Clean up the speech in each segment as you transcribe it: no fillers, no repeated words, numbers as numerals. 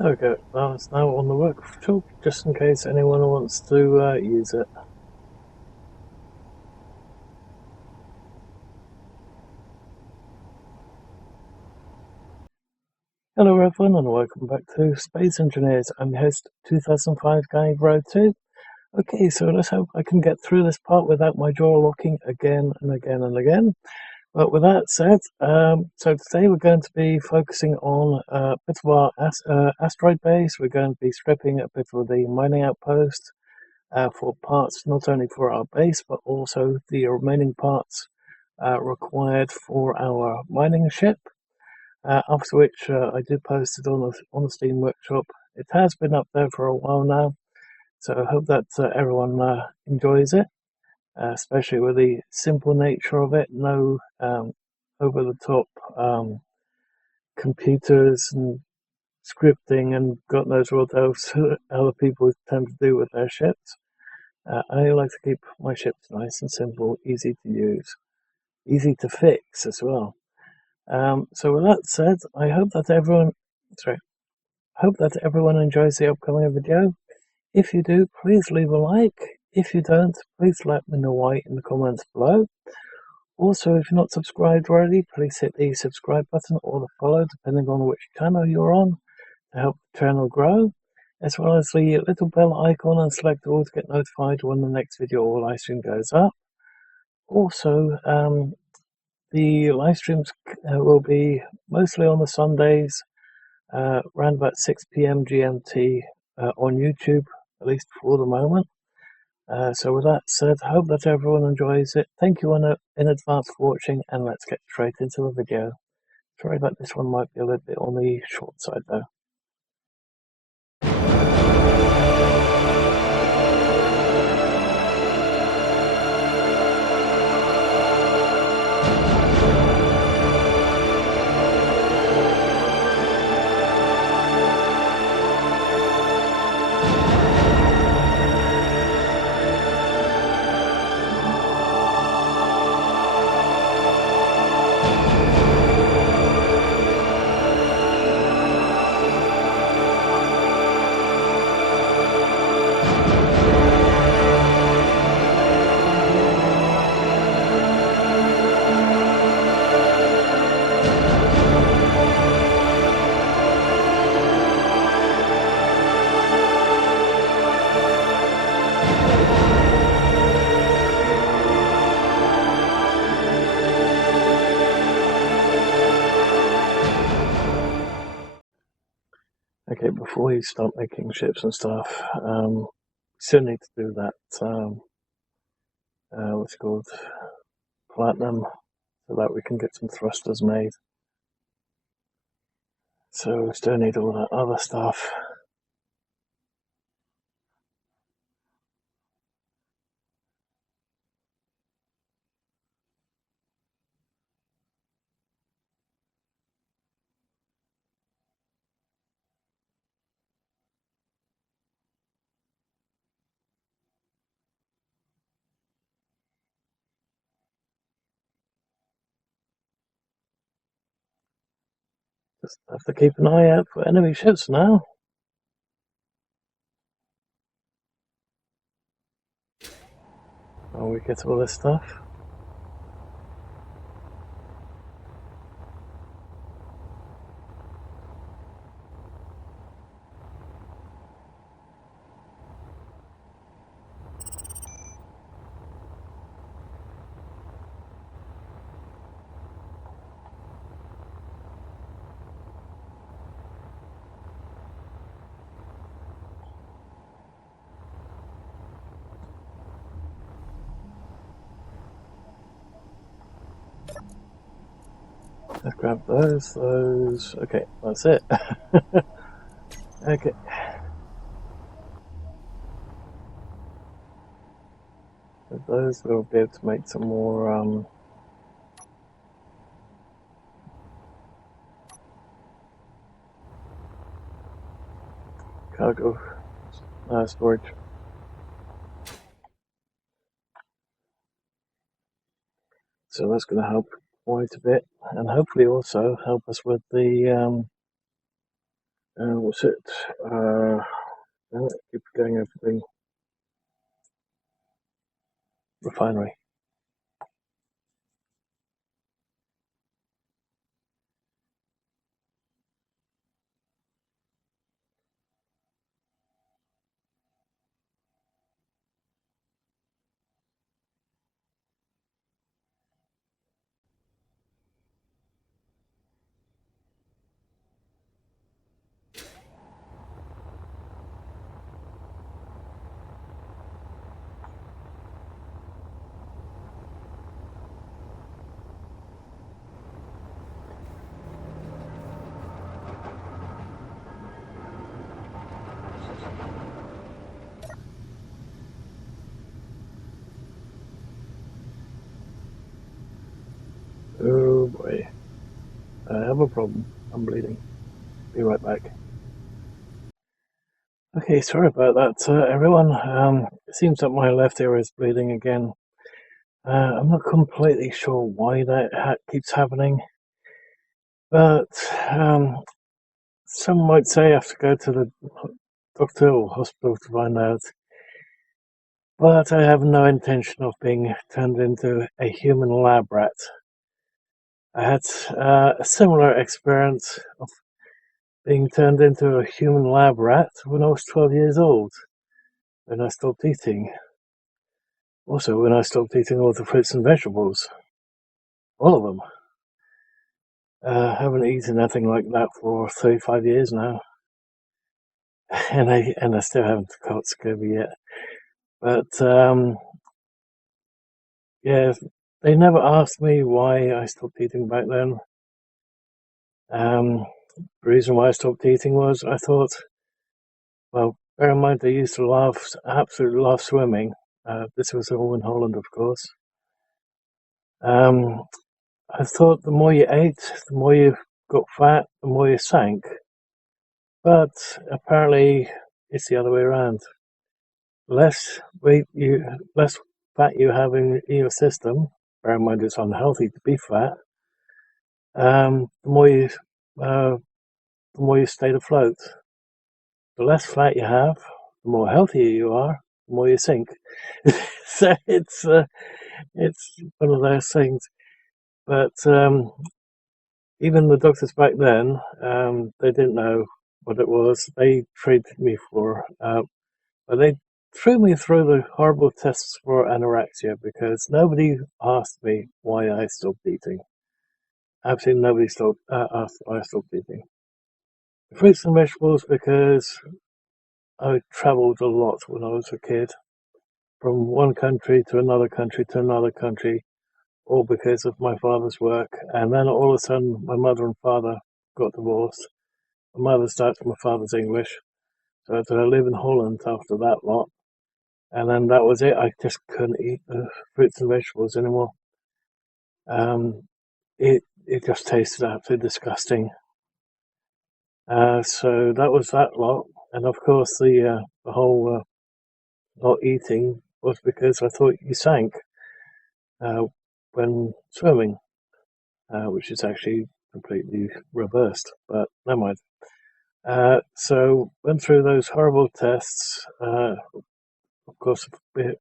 Okay, well, it's now on the workshop, just in case anyone wants to use it. Hello everyone, and welcome back to Space Engineers. I'm your host, 2005 Guy Road 2. Okay, so let's hope I can get through this part without my jaw locking again and again and again. But with that said, so today we're going to be focusing on a bit of our asteroid base. We're going to be stripping a bit of the mining outpost for parts not only for our base, but also the remaining parts required for our mining ship. After which I do post it on the Steam Workshop. It has been up there for a while now, so I hope that everyone enjoys it, especially with the simple nature of it. No over the top computers and scripting and God knows what else other people tend to do with their ships. I like to keep my ships nice and simple, easy to use, easy to fix as well. So with that said, I hope that everyone enjoys the upcoming video. If you do, please leave a like. If you don't, please let me know why in the comments below. Also, if you're not subscribed already, please hit the subscribe button or the follow, depending on which channel you're on, to help the channel grow, as well as the little bell icon, and select all to get notified when the next video or live stream goes up. Also, the live streams will be mostly on the Sundays, around about 6 p.m. GMT on YouTube, at least for the moment. So with that said, hope that everyone enjoys it. Thank you in advance for watching, and let's get straight into the video. Sorry that this one might be a little bit on the short side though. Okay, before we start making ships and stuff, still need to do that, what's it called, platinum, so that we can get some thrusters made. So we still need all that other stuff. Just have to keep an eye out for enemy ships now. While we get all this stuff. Let's grab those. Okay, that's it. Okay. With those, we'll be able to make some more cargo storage. So that's going to help quite a bit, and hopefully also help us with the What's it? Keep getting everything. Refinery. Oh boy. I have a problem. I'm bleeding. Be right back. Okay, sorry about that, everyone. It seems that my left ear is bleeding again. I'm not completely sure why that keeps happening, but some might say I have to go to the doctor or hospital to find out. But I have no intention of being turned into a human lab rat. I had a similar experience of being turned into a human lab rat when I was 12 years old, when I stopped eating. Also, when I stopped eating all the fruits and vegetables. All of them. I haven't eaten anything like that for 35 years now. And I still haven't caught scurvy yet. But, yeah, they never asked me why I stopped eating back then. The reason why I stopped eating was I thought, well, bear in mind, I used to absolutely love swimming. This was all in Holland, of course. I thought the more you ate, the more you got fat, the more you sank. But apparently, it's the other way around. Less less fat you have in your system. Bear in mind, it's unhealthy to be fat. The more you stay afloat. The less fat you have, the more healthier you are, the more you sink. So it's one of those things. But even the doctors back then, they didn't know what it was. They treated me but they threw me through the horrible tests for anorexia because nobody asked me why I stopped eating. Absolutely nobody asked why I stopped eating. Fruits and vegetables because I travelled a lot when I was a kid, from one country to another country to another country, all because of my father's work. And then all of a sudden, my mother and father got divorced. My mother's Dutch, my father's English. So I had to live in Holland after that lot. And then that was it. I just couldn't eat the fruits and vegetables anymore. It just tasted absolutely disgusting. So that was that lot. And of course, the whole not eating was because I thought you sank uh, when swimming, which is actually completely reversed. But never mind. So went through those horrible tests. Of course, to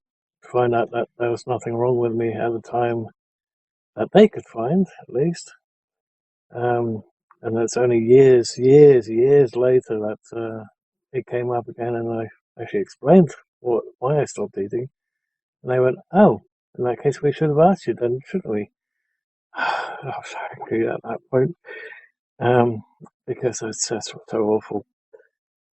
find out that there was nothing wrong with me at the time that they could find, at least. And it's only years later that it came up again, and I actually explained why I stopped eating. And they went, "Oh, in that case, we should have asked you then, shouldn't we?" I was angry at that point um, because it's just so awful.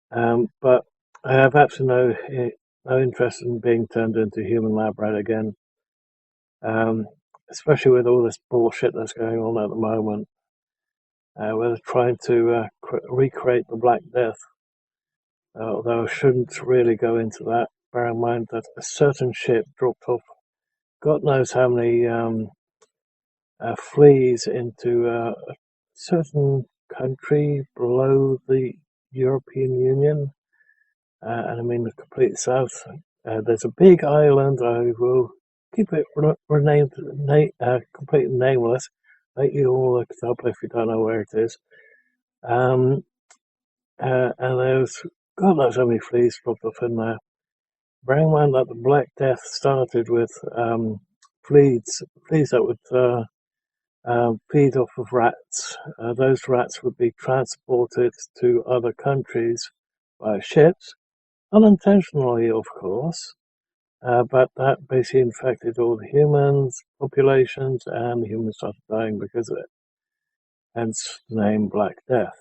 But I have absolutely no interest in being turned into a human lab rat again, um, especially with all this bullshit that's going on at the moment. Where they're trying to recreate the Black Death, although I shouldn't really go into that. Bear in mind that a certain ship dropped off God knows how many fleas into a certain country below the European Union, and I mean the complete south. There's a big island. I will keep it renamed, completely nameless. Let you all look it up if you don't know where it is. Um, and there's God knows how many fleas dropped off in there. Bearing in mind that the Black Death started with fleas that would feed off of rats. Those rats would be transported to other countries by ships, unintentionally, of course, but that basically infected all the humans, populations, and the humans started dying because of it. Hence the name Black Death.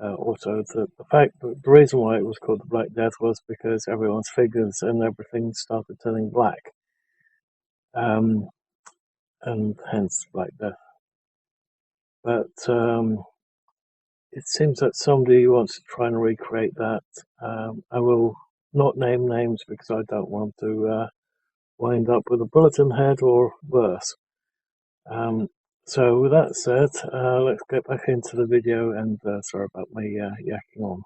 Also, the fact that the reason why it was called the Black Death was because everyone's figures and everything started turning black, and hence Black Death. But it seems that somebody wants to try and recreate that. I will not name names because I don't want to wind up with a bulletin head or worse. So with that said, let's get back into the video, and sorry about me yakking on.